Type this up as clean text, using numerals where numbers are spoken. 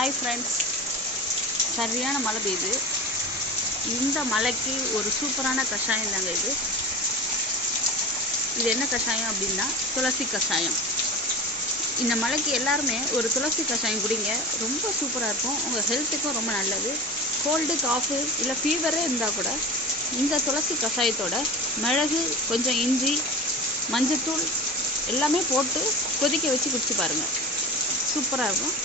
Hi friends, சரியான மழை பெய்யுது. இந்த மழைக்கு ஒரு சூப்பரான கஷாயம் தாங்க இது. என்ன கஷாயம் அப்படின்னா துளசி கஷாயம். இந்த மழைக்கு எல்லாருமே ஒரு துளசி கஷாயம் குடிங்க, ரொம்ப சூப்பராக இருக்கும். உங்கள் ஹெல்த்துக்கும் ரொம்ப நல்லது. கோல்டு, காஃபு இல்லை ஃபீவரே இருந்தால் கூட இந்த துளசி கஷாயத்தோட மிளகு, கொஞ்சம் இஞ்சி, மஞ்சத்தூள் எல்லாமே போட்டு கொதிக்க வச்சு குடிச்சு பாருங்கள். சூப்பராக இருக்கும்.